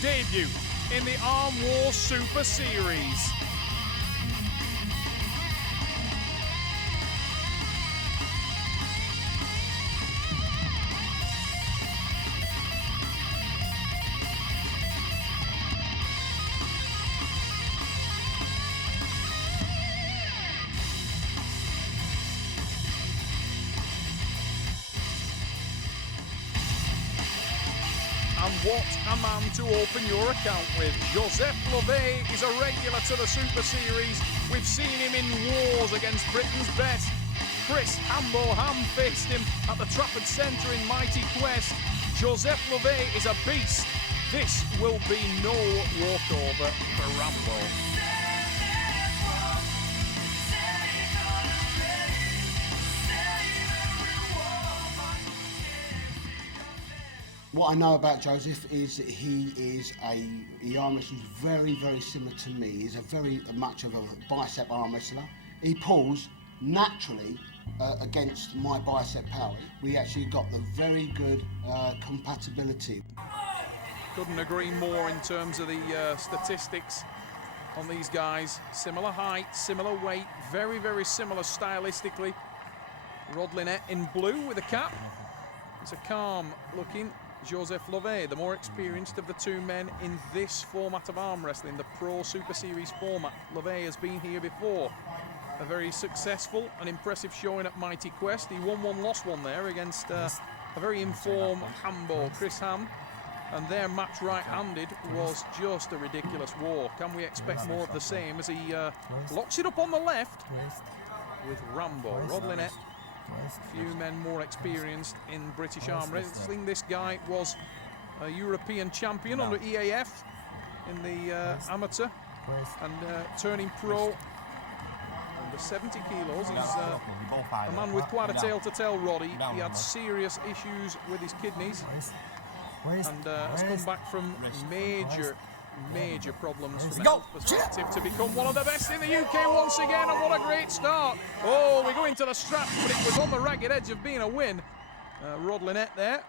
debut in the Arm Wars Super Series. And what a man to open your account with. Lovei is a regular to the Super Series. We've seen him in wars against Britain's best. Chris Hambo ham-faced him at the Trafford Centre in Mighty Quest. Lovei is a beast. This will be no walkover for Rambo. What I know about Joseph is that he arm wrestles very, very similar to me. He's a very much of a bicep arm wrestler. He pulls naturally against my bicep power. We actually got the very good compatibility. Couldn't agree more in terms of the statistics on these guys. Similar height, similar weight, very, very similar stylistically. Rod Linette in blue with a cap. It's a calm looking Lovei, the more experienced of the two men in this format of arm wrestling, the Pro Super Series format. Lovei has been here before. A very successful and impressive showing at Mighty Quest. He won one, lost one there against a very informed Hambo, Chris Ham. And their match right-handed was just a ridiculous war. Can we expect more of the same as he locks it up on the left with Rambo? Rod Linette, a few men more experienced in British arm wrestling. This guy was a European champion under EAF in the amateur and turning pro under 70 kilos. He's a man with quite a tale to tell, Roddy. He had serious issues with his kidneys and has come back from major problems from a health perspective to become one of the best in the UK once again, and what a great start. Oh, we go into the straps, but it was on the ragged edge of being a win. Rod Linette there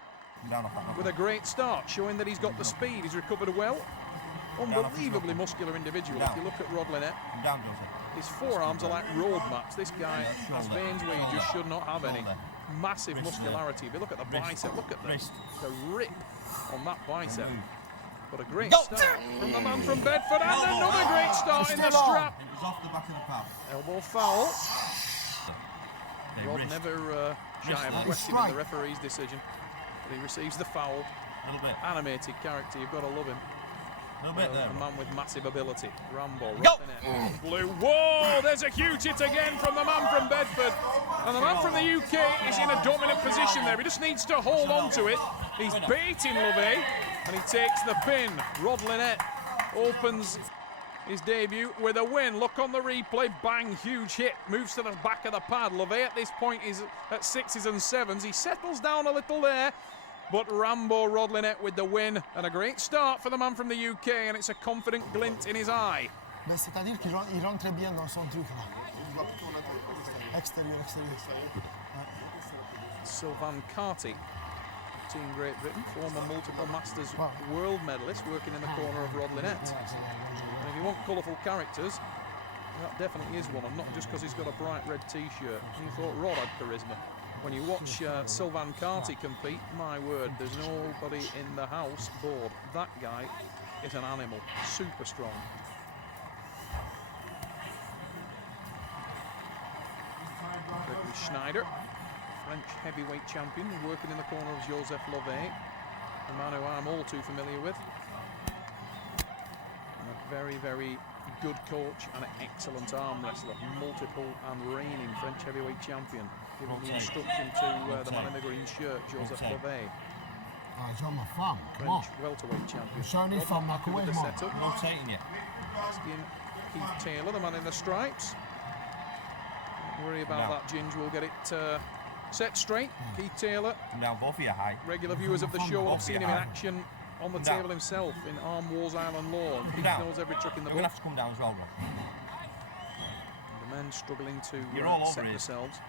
with a great start, showing that he's got the speed. He's recovered well. Unbelievably muscular individual. If you look at Rod Linette, his forearms are like road maps. This guy has veins where you just should not have any. Massive muscularity. If you look at the bicep, look at the rip on that bicep. But a great start from the man from Bedford, and another great start in the strap. It was off the back of the pad. Elbow foul. Rod never shy of questioning the referee's decision, but he receives the foul. A little bit. Animated character, you've got to love him. A little bit there. A man with massive ability. Rambo, right in it. Blue. Whoa, there's a huge hit again from the man from Bedford. And the man from the UK is in a dominant position there. He just needs to hold on to it. He's baiting Lovei, and he takes the pin. Rod Linette opens his debut with a win. Look on the replay, bang, huge hit. Moves to the back of the pad. Lovei at this point is at 6s and 7s. He settles down a little there. But Rambo, Rod Linette with the win, and a great start for the man from the UK, and it's a confident glint in his eye. Mais c'est-à-dire qu'il rentre très bien dans son truc là. Extérieur. Sylvain Carty, Team Great Britain, former multiple Masters world medalist, working in the corner of Rod Linette. And if you want colourful characters, that definitely is one, and not just because he's got a bright red t-shirt. You thought Rod had charisma. When you watch Sylvain Carty compete, my word, there's nobody in the house bored. That guy is an animal, super strong. Gregory Schneider, French heavyweight champion, working in the corner of Lovei, a man who I'm all too familiar with. And a very, very good coach and an excellent arm wrestler, multiple and reigning French heavyweight champion, giving the instruction to the man in the green shirt, Lovei. French welterweight champion. Happy with the setup. Asking Keith Taylor, the man in the stripes. Don't worry about that, Ginge. We'll get it set straight. Keith Taylor. Regular viewers of the show will have seen him in action on the table himself in Arm Wars Island Law. He knows every trick in the book. Come down as well, bro. The men struggling to set themselves.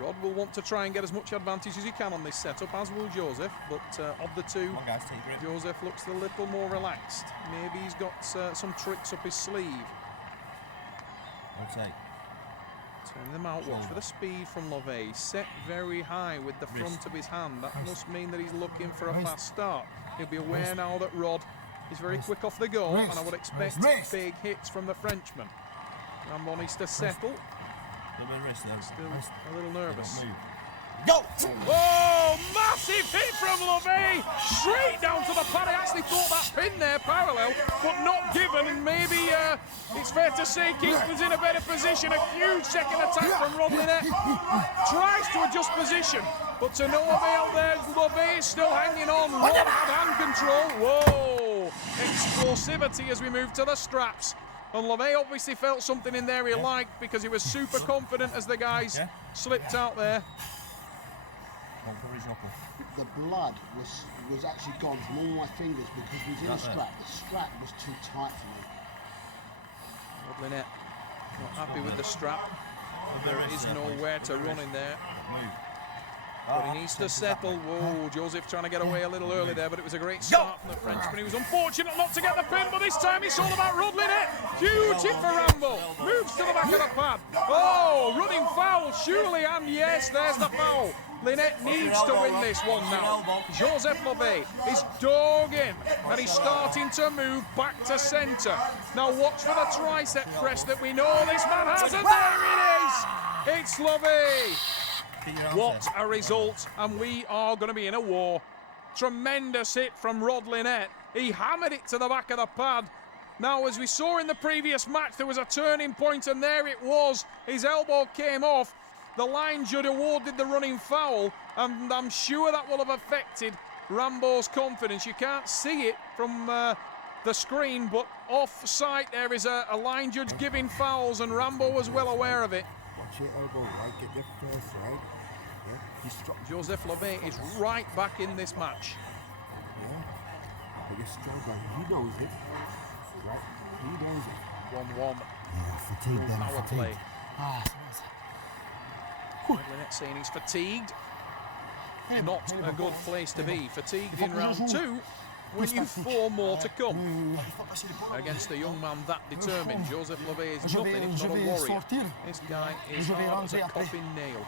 Rod will want to try and get as much advantage as he can on this setup, as will Joseph, but of the two, Come on, guys, take your grip. Joseph looks a little more relaxed. Maybe he's got some tricks up his sleeve. Rotate. Turning them out, watch for the speed from Lovei. Set very high with the front of his hand. That must mean that he's looking for a fast start. He'll be aware now that Rod is very quick off the go, and I would expect big hits from the Frenchman. Rambo needs to settle. Little bit of wrist there. Still a little nervous. Don't move. Go! Oh, massive hit from Lovei! Straight down to the pad. I actually thought that pin there parallel, but not given. And maybe it's fair to say Keith was in a better position. A huge second attack from Linette. Tries to adjust position, but to no avail there. Lovei is still hanging on. Rod had hand control. Whoa! Explosivity as we move to the straps. And Lovei obviously felt something in there he liked, because he was super confident as the guys slipped out there. The blood was actually gone from all my fingers because he was in a strap. The strap was too tight for me. Linette not happy with the strap. There is nowhere to run in there. But he needs to settle. Whoa, Joseph trying to get away a little early there, but it was a great start from the Frenchman. He was unfortunate not to get the pin, but this time it's all about Linette. Huge hit for Rambo. Moves to the back of the pad. Oh, running foul, surely, and yes, there's the foul. Linette needs to win this one now. Joseph Lovei is dug in, and he's starting to move back to centre. Now watch for the tricep press that we know this man has, and there it is! It's Lovei. What a result, and we are going to be in a war. Tremendous hit from Linette. He hammered it to the back of the pad. Now, as we saw in the previous match, there was a turning point, and there it was. His elbow came off. The line judge awarded the running foul, and I'm sure that will have affected Rambo's confidence. You can't see it from the screen, but off-site there is a line judge giving fouls, and Rambo was well aware of it. Watch your elbow, right? Get your first, right? Yeah. He's strong. Joseph Lovei is right back in this match. Yeah. But you're strong, right? He knows it. Right? He knows it. 1-1. Yeah, fatigue then. Power Fatigue. play. Ah, Linette saying he's fatigued. Not a good place to be. Fatigued in round 2 when you've 4 more to come. Against a young man that determined, Joseph Lovei is nothing if not a warrior. This guy is hard as a coffin nail.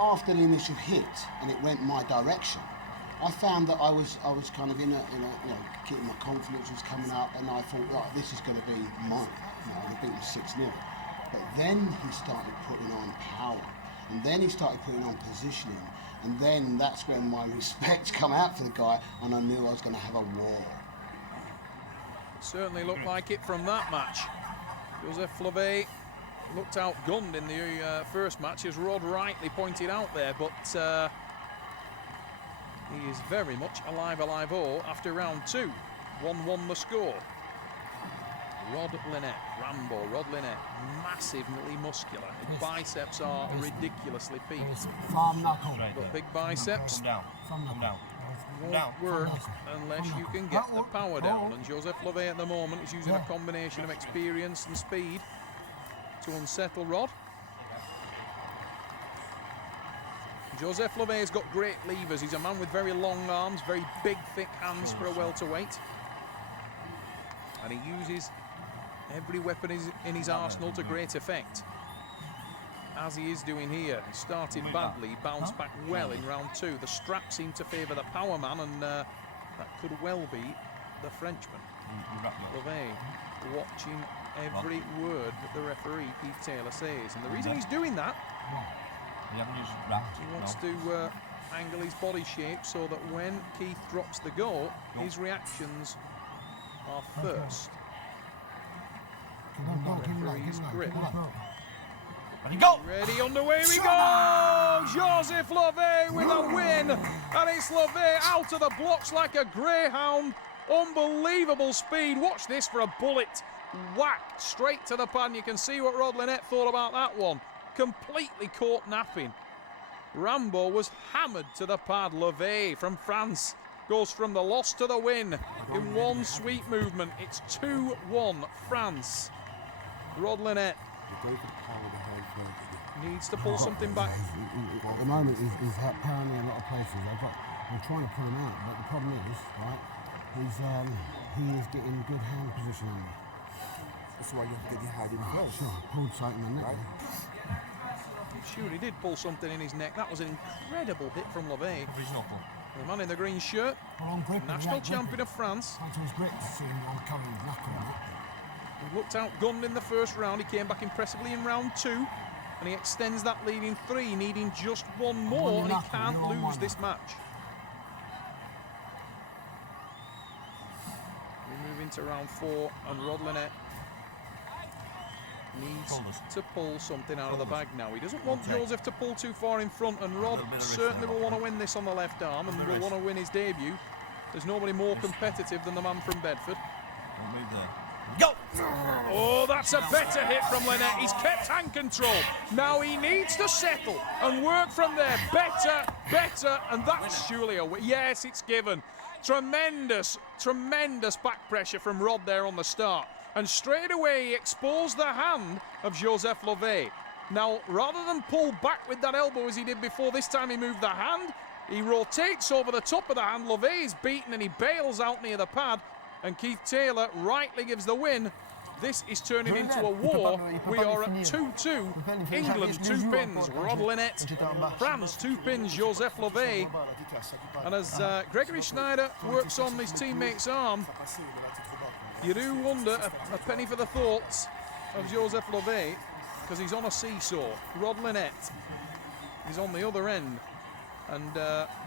After the initial hit and it went my direction, I found that I was kind of in a getting my confidence was coming up, and I thought, right, this is going to be mine. I beat him 6-0. But then he started putting on power, and then he started putting on positioning, and then that's when my respect come out for the guy, and I knew I was going to have a war. It certainly looked like it from that match. Joseph Lovei looked outgunned in the first match, as Rod rightly pointed out there, but he is very much alive after round 2. 1-1 the score. Linette, Rambo, Linette, massively muscular. His biceps are ridiculously peaked. But big biceps won't work unless you can get the power down. And Joseph Lovei at the moment is using a combination of experience and speed to unsettle Rod. Joseph Lovei has got great levers. He's a man with very long arms, very big, thick hands for a welterweight. And he uses every weapon in his arsenal to great effect, as he is doing here. He started badly, bounced back well in round 2. The strap seemed to favour the power man, and that could well be the Frenchman. Lovei watching every word that the referee, Keith Taylor, says. And the reason he's doing that, he wants to angle his body shape so that when Keith drops the go, his reactions are first. Referee's grip. Ready, underway we go! Joseph Lovei with a win! And it's Lovei out of the blocks like a greyhound. Unbelievable speed. Watch this for a bullet. Whack straight to the pad. You can see what Linette thought about that one. Completely caught napping. Rambo was hammered to the pad. Lovei from France goes from the loss to the win in one sweet movement. It's 2-1 France. Linette go for the power of the hand first. Needs to pull something back. At the moment, he's powering me a lot of places. I'm trying to pull him out, but the problem is, right, he is getting good hand position on me. That's why you have to get your hand in first. Sure, I pulled something in my neck. Sure, he did pull something in his neck. That was an incredible hit from Lovei. Provisional pull. The man in the green shirt, national champion of France. It was great to see him on covering his knuckle on it. He looked outgunned in the first round. He came back impressively in round 2. And he extends that lead in 3, needing just one more, and he can't lose this match. We move into round 4, and Rod Linette needs to pull something out of the bag now. He doesn't want Joseph to pull too far in front, and Rod certainly will want to win this on the left arm, and will want to win his debut. There's nobody more competitive than the man from Bedford. Don't move there. Go! Oh, that's a better hit from Linette. He's kept hand control. Now he needs to settle and work from there. Better, and that's surely a win. Yes, it's given. Tremendous back pressure from Rod there on the start. And straight away he exposed the hand of Joseph Lovei. Now, rather than pull back with that elbow as he did before, this time he moved the hand. He rotates over the top of the hand. Lovei is beaten and he bails out near the pad. And Keith Taylor rightly gives the win. This is turning into a war. We are at 2-2. England 2 pins, Rod Linette. France 2 pins, Joseph Lovei. And as Gregory Schneider works on his teammate's arm, you do wonder a penny for the thoughts of Joseph Lovei, because he's on a seesaw. Rod Linette is on the other end. And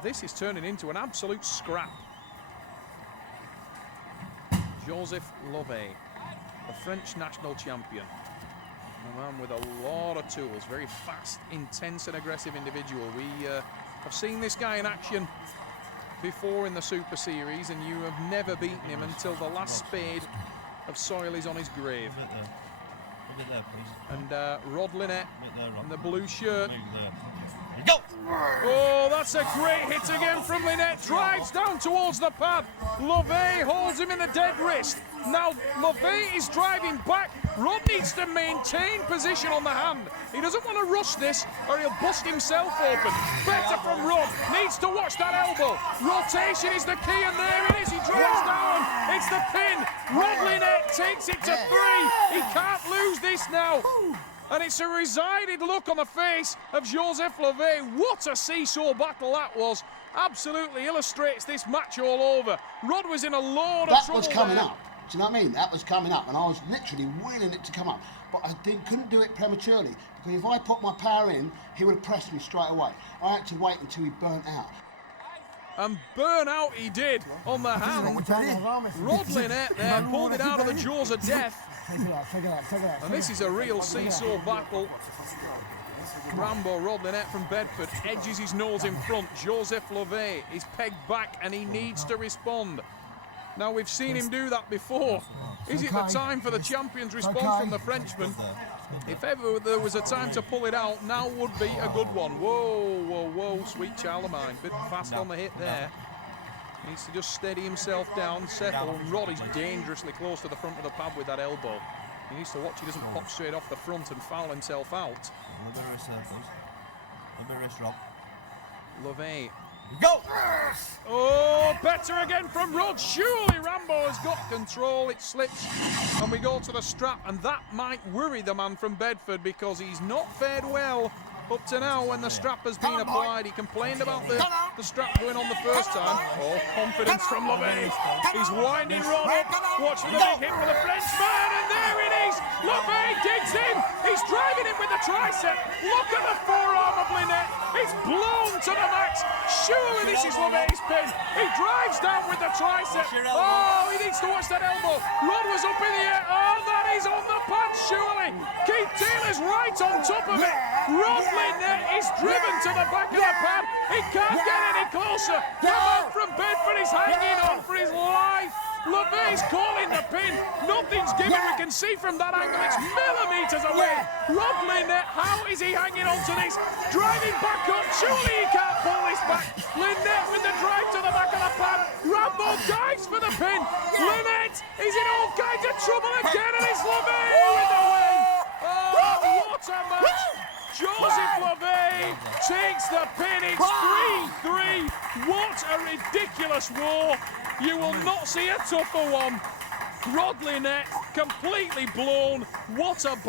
this is turning into an absolute scrap. Joseph Lovei, the French national champion. A man with a lot of tools, very fast, intense and aggressive individual. We have seen this guy in action before in the Super Series, and you have never beaten him until the last spade of soil is on his grave. A bit there, please. And Rod Linette Rod. in the blue shirt. Move there. Go! Oh, that's a great hit again from Linette. Drives down towards the pad. Lovei holds him in the dead wrist. Now Lovei is driving back. Rod needs to maintain position on the hand. He doesn't want to rush this or he'll bust himself open. Better from Rod. Needs to watch that elbow. Rotation is the key, and there it is. He drives down. It's the pin. Rod Linette takes it to 3. He can't lose this now. And it's a resigned look on the face of Joseph Lovei. What a seesaw battle that was. Absolutely illustrates this match all over. Rod was in a load of trouble. That was coming up. Do you know what I mean? That was coming up, and I was literally willing it to come up. But I couldn't do it prematurely, because if I put my power in, he would have pressed me straight away. I had to wait until he burnt out. And burn out he did on the hand. Rod Linette there pulled it out of the jaws of death. And this is a real seesaw battle. Rambo Rod Linette from Bedford edges his nose in front. Joseph Lovei is pegged back and he needs to respond. Now we've seen him do that before. Is it the time for the champion's response from the Frenchman? If ever there was a time to pull it out, now would be a good one. Whoa, sweet child of mine. Bit fast on the hit there. Needs to just steady himself down, settle. And Rod is dangerously close to the front of the pad with that elbow. He needs to watch he doesn't pop straight off the front and foul himself out. A little bit of wrist there, please. A little bit of wrist drop. Lovei. Go! Oh, better again from Rod. Surely Rambo has got control. It slips and we go to the strap, and that might worry the man from Bedford, because he's not fared well up to now when the strap has been applied. He complained about the strap going on the first time. Oh, confidence from Lovei. He's winding Rod up. Watch for the big hit for the Frenchman, and there it is. Lovei digs in. He's driving it with the tricep. Look at the forearm of Linette. It's blown to the max. Surely this is Lovei's pin. He drives down with the tricep. Oh, he needs to watch that elbow. Rod was up in the air. Oh, that is on the pad, surely. Keith Taylor's right on top of it. Rod Linette is driven to the back of the pad. He can't get any closer. The man from Bedford is hanging on for his life. Lovei's calling the pin. Nothing's given. We can see from that angle it's millimetres away. Rod Linette, how is he hanging on to this? Driving back up. Surely he can't pull this back. Linette with the drive to the back of the pad. Rambo dives for the pin. Linette is in all kinds of trouble again, and it's Lovei with the win. Oh, Joseph Lovei takes the pin. It's 3-3. What a ridiculous war. You will not see a tougher one. Linette completely blown. What a